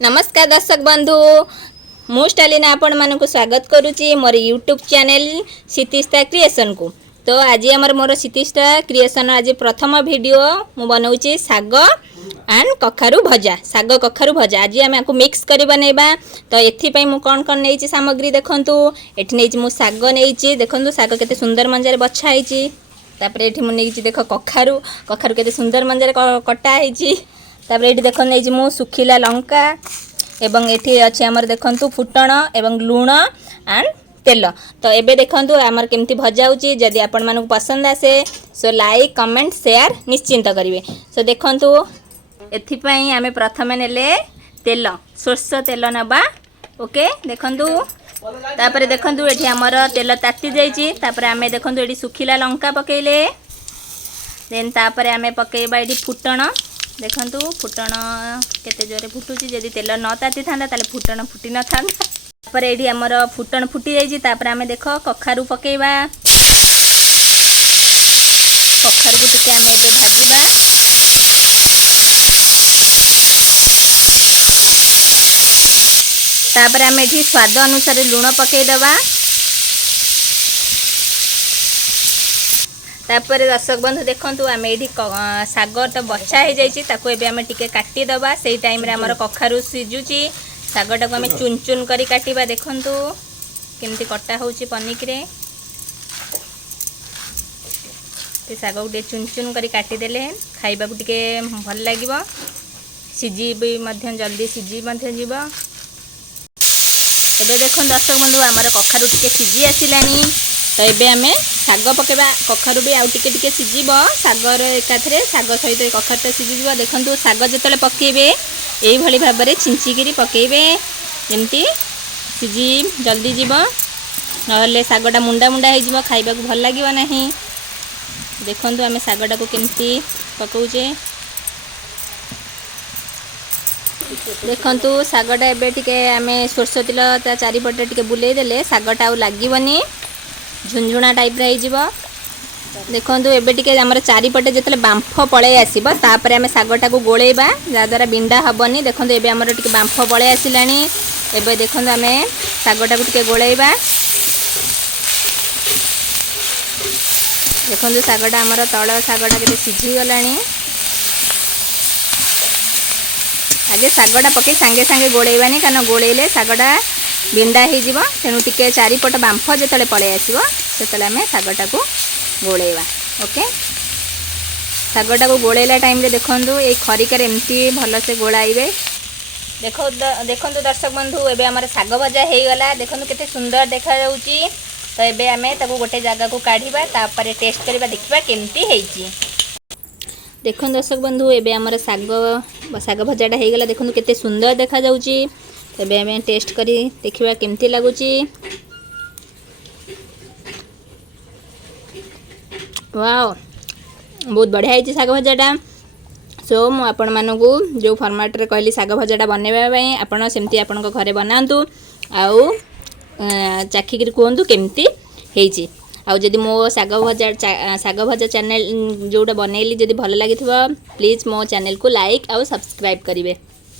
नमस्कार दर्शक बंधु मु स्टालिन आपण मानक स्वागत करुच्ची मोर यूट्यूब चैनल सितिस्ता क्रिएशन को। तो आज आमर मोर सितिस्ता क्रिएशन आज प्रथम वीडियो मु बनाऊँगी साग एंड कखारु भजा। साग कखारु भजा आज आम आपको मिक्स कर बनइबा। तो एथि मु कौन कौन नहीं सामग्री देखंतु। एठी नहीं मु साग नहीं देखंतु साग केते सुंदर मंजर बछा है। तापर एठी मु नहीं देख कखारु कखारु केते सुंदर मंजर कटा है। तापर ये देखो नहीं मु सुखिला लंका एवं एठी अच्छे आमर देखंतु फुटण एवं लूण एंड तेल। तो एबे देखंतु आमर केमती भजा होची। जदि आपण मानक पसंद आसे सो लाइक कमेंट शेयर निश्चिंत करिवे। सो देखंतु एथि पई आमे प्रथमे नेले तेल सोरस तेल नबा। ओके देखंतु तापर देखंतु एठी आमर तेल ताती जाईची। तापर आमे देखंतु एठी सुखिला लंका पकेइले देन तापर आमे पकेइबा एठी फुटण। देखंतु फुटण केते जोरे फुटुची। जदि तेल न ताती थांदा ताले फुटण फुटी न थांदा। तापर एठी हमर फुटण फुटी जाईची। तापर आमे देखो कखारु पकेइबा। कखारु को टिके आमे एबे भाजीबा। तापर आमे एठी स्वाद अनुसार लूण पकेइ दबा। तापर दर्शक बंधु देखंतु आमे एठी साग तो बछा हो जाइए ताको एबे आमे टिके काटी दबा। सेई टाइम रे हमर कखारु सिजुची सागटा को आमे चुन चुन करी काटिबा। देखंतु केमती कटा होची पनिक रे ते साग गुटे चुन चुन करी काटी देले खाइबा को टिके भल लागिवो। सिजी भी मध्य जल्दी सिजी मध्य जीवो। एबे देखो दर्शक बंधु हमर कखारु टिके सिजी आसिलानी। तो ये आम साग पकेबा। कखारु भी आउ टिके टिके सिझिब सागर एकाथरे साग सहित कखारुटा सिझिब। देखंतु साग जतले पकेबे एई भली भाव में छिंचिकी पकेबे जमती सिझी जल्दी जीव नहले सागटा मुंडा मुंडा हो खाइबा को भल लागिबो नाही। देखंतु आमे सागटा को केमती पकाउचे। देखंतु सागटा एबे टिके आमे सोरस तेल ता चारिपटे टिके बुलेई देले सागटा आउ लागिबनी झुंझुणा टाइप रे हो। देखंतु एबे टिके हमर चारिपटे जतले बांफ पळे आसीबो तापर आमे सागटा को गोळेबा जा द्वारा बिंडा हबनी। देखंतु एबे हमर टिके बांफ पळे आसिलानी। एबे देखंतु आमे सागटा को टिके गोळेबा। देखंतु सागटा हमर तळ सागटा केते सिझी गलानी। आगे सागटा पके संगे संगे गोळेबानी कारण गोळेले सागटा बिंडा हो जीव। तेणु टिके चारिपट बांफ जतले पळे आसीबो सेतले आमे सागटा को गोळेबा। ओके सागटा को गोळेला टाइम रे देखंतु ए खरिकार एमती भल से गोळाइबे। देखंतु दर्शक बंधु एबे हमर साग भजा हे गला। देखंतु केते सुंदर देखा जाउची। तो एबे आमे ताको गोटे जगह को काढीबा तापर टेस्ट करबा देखिबा केमती हेची। देखो दर्शक बंधु एबे हमर साग भजाटा हे गला। देखंतु केते सुंदर देखा जाउची। एबे आमे टेस्ट करी देखिबा केमती लागुची। वाओ बहुत बढ़िया है साग भजाटा। सो मु आपण मानकू जो फॉर्मेट रे कहली साग भजाटा बनैबा पई आपण सेमती आपण को घरे बनांतु आउ चाखी कर कहंतु केमती हेची। आउ जदि मो साग भजा चैनल जोटा बनैली जदि भल लागिथबो प्लीज मो चैनल को लाइक आउ सब्सक्राइब करिवे।